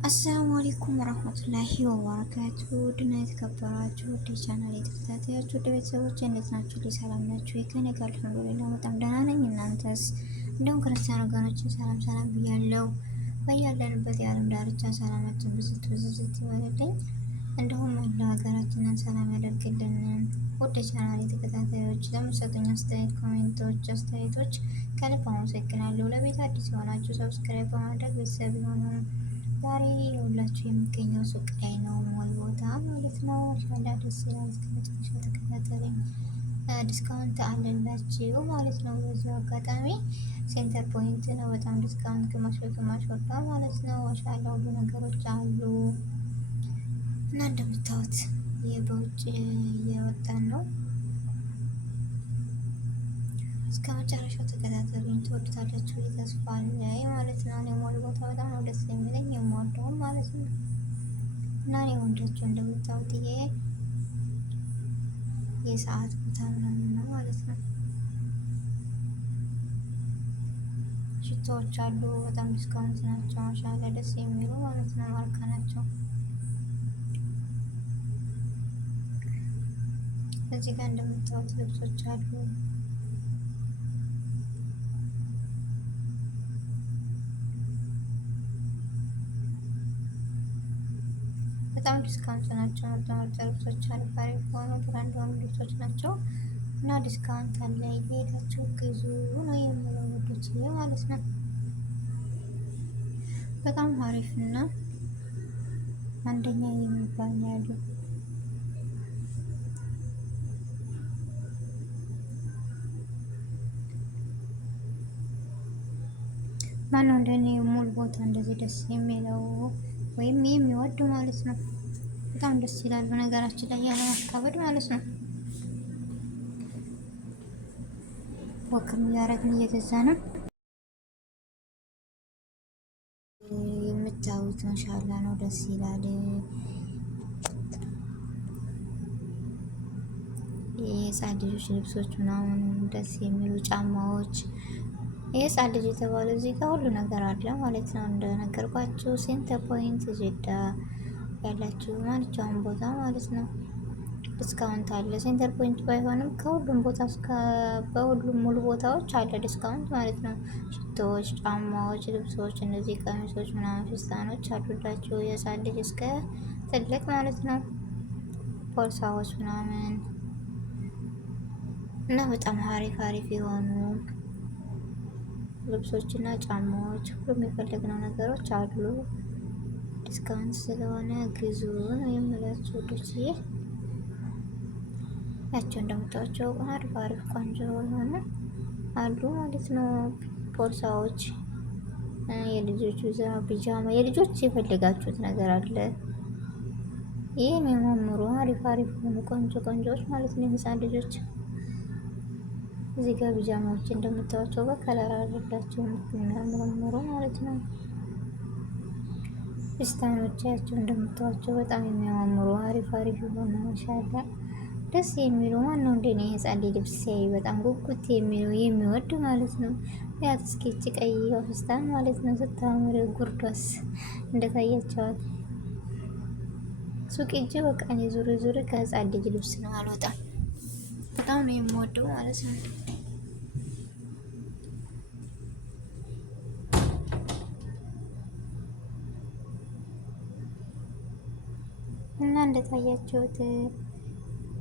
አሰላሙ አለይኩም ወራህመቱላሂ ወበረካቱ ድና የተከበራችሁ ወደ ቻናል የተከታታያችሁ ወደ ቤተሰቦች እንዴት ናችሁ? ሰላም ናችሁ? ከኔ ጋር አልሐምዱሊላህ በጣም ደህና ነኝ። እናንተስ? እንደውም ክርስቲያን ወገኖች ሰላም ሰላም ብያለሁ። በያለንበት የዓለም ዳርቻ ሰላማችን ብዝት ብዝት ይበልልኝ። እንደውም ለሀገራችንን ሰላም ያደርግልን። ወደ ቻናል የተከታታዮች ለምትሰጡኝ አስተያየት፣ ኮሜንቶች፣ አስተያየቶች ከልብ አመሰግናለሁ። ለቤት አዲስ የሆናችሁ ሰብስክራይብ በማድረግ ቤተሰብ የሆኑ ዛሬ የሁላችሁ የሚገኘው ሱቅ ላይ ነው፣ ሞል ቦታ ማለት ነው። ማሻአላ ደስ ይላል። እስከመጨረሻ ተከታተለኝ። ዲስካውንት አለላችሁ ማለት ነው። በዚሁ አጋጣሚ ሴንተር ፖይንት ነው። በጣም ዲስካውንት ግማሽ በግማሽ ወጣ ማለት ነው። ማሻአላ ሁሉ ነገሮች አሉ እና እንደምታዩት በውጭ እየወጣን ነው። እስከ መጨረሻው ተከታተሉኝ፣ ትወዱታላችሁ ተስፋ አለኝ ማለት ነው። እኔ ሞል ቦታ በጣም ነው ደስ የሚለኝ የምወደው ማለት ነው። እና እኔ ወንዶቹ እንደምታዩት የሰዓት ቦታ ምናምን ነው ማለት ነው። ሽቶዎች አሉ፣ በጣም ዲስካውንት ናቸው። ማሻአላ ደስ የሚሉ ማለት ነው። ማርካ ናቸው። እዚህ ጋር እንደምታዩት ልብሶች አሉ። በጣም ዲስካውንት ናቸው። ምርጥ ልብሶች አሪፍ አሪፍ ሆኑ ብራንድ ሆኑ ልብሶች ናቸው እና ዲስካውንት አለ። እየሄዳችሁ ግዙ ነው የምለው ወዶች ማለት ነው። በጣም አሪፍ እና አንደኛ የሚባል ነው ያለው። ማነው እንደኔ ሙሉ ቦታ እንደዚህ ደስ የሚለው ወይም የሚወድ ማለት ነው። በጣም ደስ ይላል። በነገራችን ላይ ያለ ማካበድ ማለት ነው። ወክም እያደረግን እየገዛ ነው የምታዩት። ማሻአላ ነው፣ ደስ ይላል። የህፃን ልጆች ልብሶች ምናምን ደስ የሚሉ ጫማዎች፣ የህፃን ልጅ የተባለ እዚህ ጋር ሁሉ ነገር አለ ማለት ነው። እንደነገርኳችሁ ሴንተር ፖይንት ጅዳ ያላችሁ ማንኛውም ቦታ ማለት ነው ዲስካውንት አለ። ሴንተር ፖይንት ባይሆንም ከሁሉም ቦታ በሁሉም ሙሉ ቦታዎች አለ ዲስካውንት ማለት ነው። ሽቶዎች፣ ጫማዎች፣ ልብሶች፣ እነዚህ ቀሚሶች ምናምን ፍስታኖች አሉላችሁ የህፃን ልጅ እስከ ትልቅ ማለት ነው። ቦርሳዎች ምናምን እና በጣም አሪፍ አሪፍ የሆኑ ልብሶች እና ጫማዎች ሁሉም የፈለግነው ነገሮች አሉ። ዲስካውንት ስለሆነ ግዙ ነው የምላችሁ ወዶች። ያቸው እንደምታዩቸው አሪፍ አሪፍ ቆንጆ የሆነ አሉ ማለት ነው። ቦርሳዎች፣ የልጆች ቢጃማ፣ የልጆች የፈለጋችሁት ነገር አለ። ይህም የሚያማምሩ አሪፍ አሪፍ የሆኑ ቆንጆ ቆንጆዎች ማለት ነው የህፃን ልጆች። እዚህ ጋር ቢጃማዎች እንደምታዩቸው በከለር አድርጋቸው የሚያማምሩ ማለት ነው። ፍስታኖቻቸው እንደምታዩቸው በጣም የሚያማምሩ አሪፍ አሪፍ የሆኑ ማሻአላ ደስ የሚሉ። ማነው እንደኔ የህፃን ልብስ ሲያይ በጣም ጉጉት የሚለው የሚወድ ማለት ነው። ያት እስኪ እቺ ቀይ ፍስታን ማለት ነው ስታምር፣ ጉርዷስ እንደታያቸዋት ሱቅ እጅ በቃ እኔ ዙሪ ዙሪ ከህፃን ልጅ ልብስ ነው አልወጣም። በጣም ነው የምወደው ማለት ነው። እና እንደታያችሁት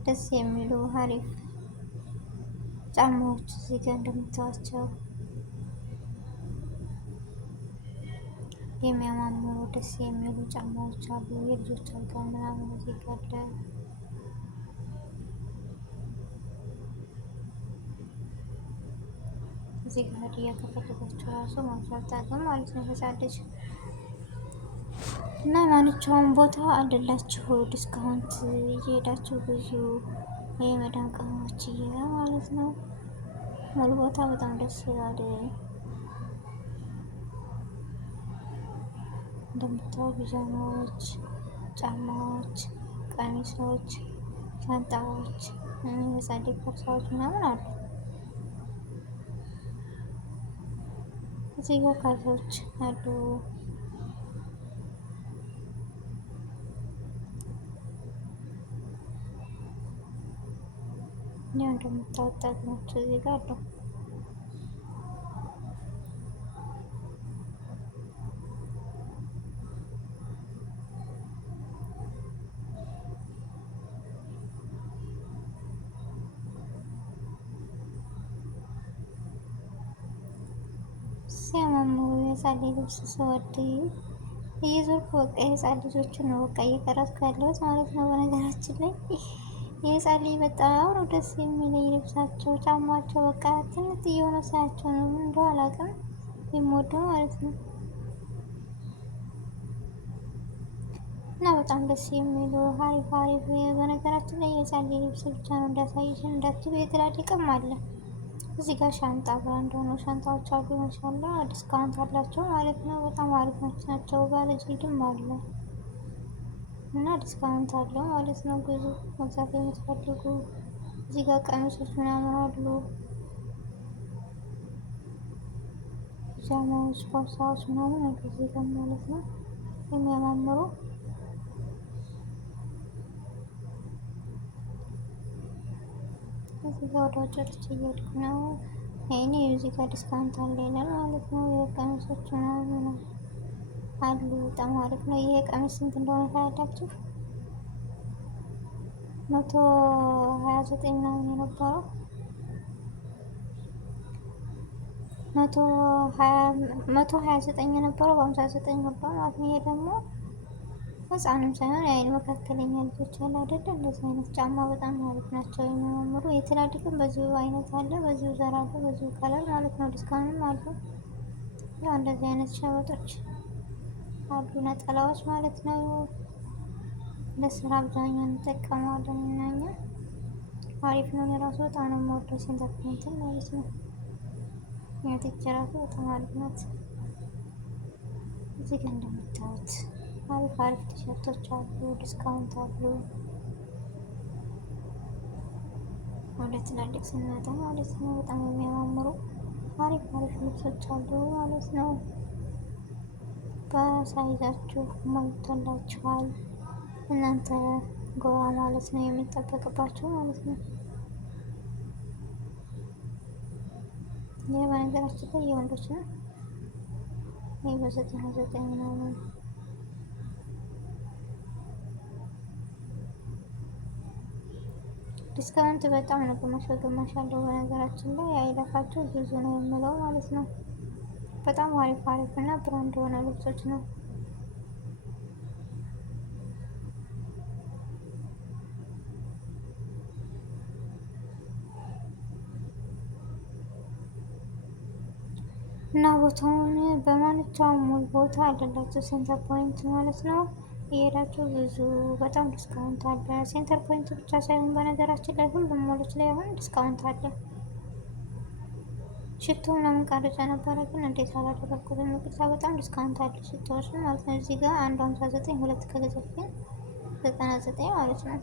ደስ የሚሉ አሪፍ ጫማዎች እዚህ ጋር እንደምታዩቸው የሚያማምሩ ደስ የሚሉ ጫማዎች አሉ። የልጆች አልጋ ምናምን እዚህ ጋር አለ። እዚህ ጋር ሀዲያ ከፈለጋችሁ ራሱ ማምጣት አቅም ማለት ነው ህፃን ልጅ እና ማንኛውም ቦታ አለላችሁ ዲስካውንት እየሄዳችሁ ብዙ የመዳን ቅመሞች ማለት ነው። ሙሉ ቦታ በጣም ደስ ይላል። እንደምታዩ ቢጃማዎች፣ ጫማዎች፣ ቀሚሶች፣ ሻንጣዎች፣ የህፃን ልጅ ቦርሳዎች ምናምን አሉ። እዚህ ጋር ካርቶች አሉ። ያው እንደምታወጣ ናቸው እዚህ ጋር አለው። ሲያማምሩ የህፃን ልብስ ስወድ እየዞርኩ በቃ የህፃን ልጆችን ነው በቃ እየቀረጽኩ ያለሁት ማለት ነው። በነገራችን ላይ የህፃን ልጅ በጣም ነው ደስ የሚለኝ ልብሳቸው፣ ጫማቸው በቃ ትንጥ እየሆነ ሳያቸው ነው እንደው አላውቅም የምወደው ማለት ነው። እና በጣም ደስ የሚሉ አሪፍ አሪፍ። በነገራችን ላይ የህፃን ልጅ ልብስ ብቻ ነው እንዳሳይሽን እንዳትሉ የትላልቅም አለ። እዚህ ጋር ሻንጣ ብራንድ ሆኖ ሻንጣዎች አሉ። ማሻላ ዲስካውንት አላቸው ማለት ነው። በጣም አሪፍ ናቸው። ባለጅልድም አለ እና ዲስካውንት አለው ማለት ነው። ብዙ መግዛት የምትፈልጉ እዚህ ጋር ቀሚሶች ምናምን አሉ። ፒጃማዎች፣ ቦርሳዎች ምናምን አሉ እዚህ ጋር ማለት ነው የሚያማምሩ። እዚህ ጋር ወደ ውጭ ወጥቼ እየሄድኩ ነው። ይሄኔ እዚህ ጋር ዲስካውንት አለ ይላል ማለት ነው። የቀሚሶች ምናምን አሉ። በጣም አሪፍ ነው። ይሄ ቀሚስ ስንት እንደሆነ ታያላችሁ? 129 ምናምን የነበረው 129 የነበረው በ59 ገባ ማለት ነው። ይሄ ደግሞ ህፃንም ሳይሆን የአይን መካከለኛ ልጆች ያለ አይደለ? እንደዚህ አይነት ጫማ በጣም አሪፍ ናቸው የሚያማምሩ። የትላልቅም በዚሁ አይነት አለ፣ በዚሁ ዘር አለ፣ በዚሁ ከለር ማለት ነው። ዲስካውንትም አሉ። ያው እንደዚህ አይነት ሸበጦች አሉ፣ ነጠላዎች ማለት ነው። ለስራ አብዛኛው እንጠቀመዋለን እና እኛ አሪፍ ነው። የራሱ በጣም ነው የምወደው ሴንተር ፖይንትን ማለት ነው። የትች ራሱ በጣም አሪፍ ናት። እዚህ ጋር እንደምታዩት አሪፍ አሪፍ ቲሸርቶች አሉ፣ ዲስካውንት አሉ። ወደ ትላልቅ ስንመጣ ማለት ነው በጣም የሚያማምሩ አሪፍ አሪፍ ልብሶች አሉ ማለት ነው። በሳይዛችሁ ሞልቶላችኋል። እናንተ ጎራ ማለት ነው የሚጠበቅባችሁ ማለት ነው። ይህ በነገራችን ላይ የወንዶች ነው። ይህ በ99 ምናምን ዲስካውንት በጣም ነው ግማሽ በግማሽ አለው። በነገራችን ላይ አይለፋቸው ብዙ ነው የምለው ማለት ነው። በጣም አሪፍ አሪፍ እና ብራንድ የሆነ ልብሶች ነው። እና ቦታውን በማንኛውም ሙሉ ቦታ አለላቸው ሴንተር ፖይንት ማለት ነው። የሄዳችሁ ብዙ በጣም ዲስካውንት አለ። ሴንተር ፖይንት ብቻ ሳይሆን በነገራችን ላይ ሁሉም ሞሎች ላይ አሁን ዲስካውንት አለ። ሽቶ ምናምን ቀርጬ ነበረ ግን እንዴት አላደረኩትም። ቅርታ በጣም ዲስካውንት አለ ሽቶዎች ማለት ነው። እዚህ ጋር 159 ሁለት ከገዛች ግን 99 ማለት ነው።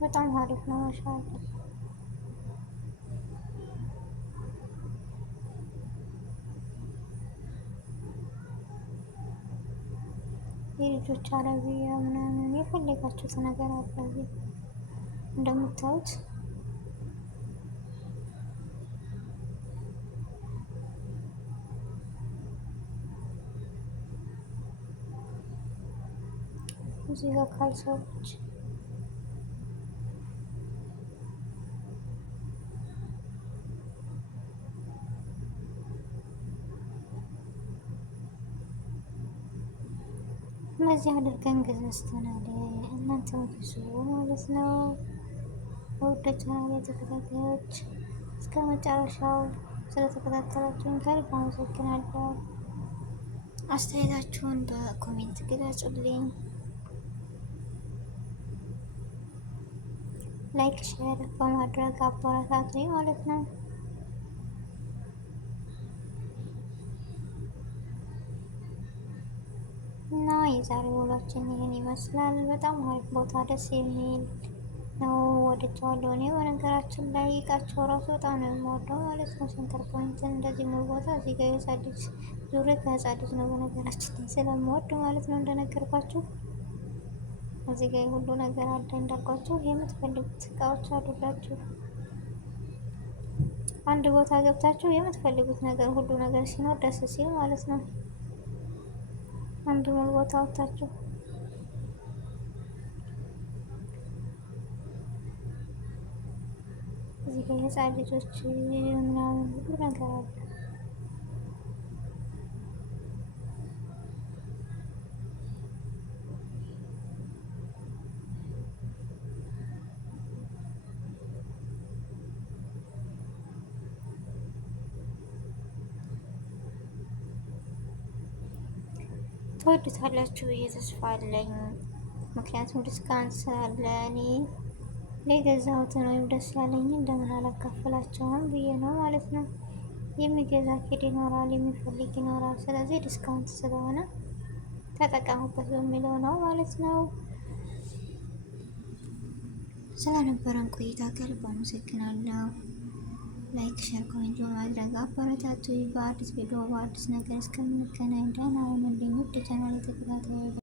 በጣም አሪፍ ነው ማሻአላ። የልጆች አረቢያ ምናምን የፈለጋችሁት ነገር አለ እዚህ እንደምታዩት። እዚህ ጋር ካልሲዎች እነዚህ አድርገን ገዝተናል። እናንተ ግዙ ማለት ነው። ውድ ቻናል ተከታታዮች እስከ መጨረሻው ስለተከታተላችሁን ከልብ አመሰግናለሁ። አስተያየታችሁን በኮሜንት ግለጹልኝ። ላይክ ሼር በማድረግ አበረታቱኝ ማለት ነው። እና የዛሬ ውሏችን ይህን ይመስላል። በጣም አሪፍ ቦታ ደስ የሚል ነው። ወድጀዋለሁ። እኔ በነገራችን ላይ እቃቸው ራሱ በጣም ነው የምወደው ማለት ነው። ሴንተር ፖይንትን እንደዚህ ሙሉ ቦታ እዚህ ጋር የህፃን ልጅ ዙሪያ ከህፃን ልጅ ነው በነገራችን ላይ ስለምወድ ማለት ነው እንደነገርኳችሁ እዚህ ጋር ሁሉ ነገር አለ እንዳልኳችሁ። የምትፈልጉት እቃዎች አሉላችሁ። አንድ ቦታ ገብታችሁ የምትፈልጉት ነገር ሁሉ ነገር ሲኖር ደስ ሲል ማለት ነው። አንድ ሙሉ ቦታ ወጥታችሁ እዚህ ጋር የህፃን ልጆች ምናምን ሁሉ ነገር አለ። ትወዱታላችሁ ብዬ ተስፋ አለኝ። ምክንያቱም ዲስካውንት ስላለ እኔ የገዛሁትን ወይም ደስ ያለኝ እንደምን አላካፍላቸውም ብዬ ነው ማለት ነው። የሚገዛ ኪድ ይኖራል፣ የሚፈልግ ይኖራል። ስለዚህ ዲስካውንት ስለሆነ ተጠቀሙበት በሚለው ነው ማለት ነው። ስለነበረን ቆይታ ከልብ አመሰግናለሁ። ላይክ፣ ሸር፣ ኮሜንት በማድረግ አበረታቱ። በአዲስ ቪዲዮ በአዲስ ነገር እስከምንገናኝ ደህና ሁኑልኝ ውድ ቻናሌ ተከታታዮች።